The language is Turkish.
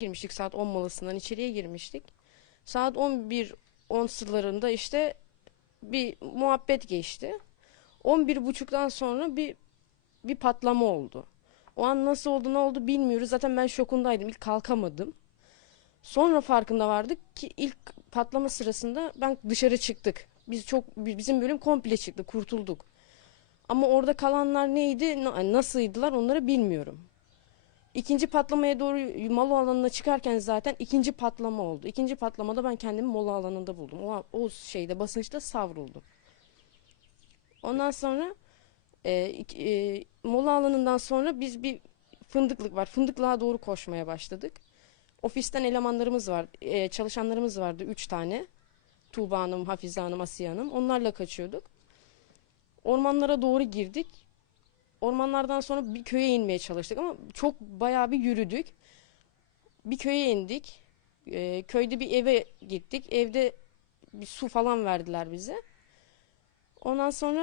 girmiştik saat 10 molasından içeriye girmiştik. Saat 11 10 sıralarında işte bir muhabbet geçti. 11 buçuktan sonra bir bir patlama oldu. O an nasıl oldu ne oldu bilmiyoruz. Zaten ben şokundaydım. İlk kalkamadım. Sonra farkında vardık ki ilk patlama sırasında ben dışarı çıktık. Biz çok bizim bölüm komple çıktı, kurtulduk. Ama orada kalanlar neydi, na- nasılydılar onları bilmiyorum. İkinci patlamaya doğru mola alanına çıkarken zaten ikinci patlama oldu. İkinci patlamada ben kendimi mola alanında buldum. O, o şeyde basınçta savruldum. Ondan sonra e, e, mola alanından sonra biz bir fındıklık var. Fındıklığa doğru koşmaya başladık. Ofisten elemanlarımız var, e, çalışanlarımız vardı üç tane. Tuğba Hanım, Hafize Hanım, Asiye Hanım. Onlarla kaçıyorduk. Ormanlara doğru girdik. Ormanlardan sonra bir köye inmeye çalıştık ama çok bayağı bir yürüdük. Bir köye indik. E, köyde bir eve gittik. Evde bir su falan verdiler bize. Ondan sonra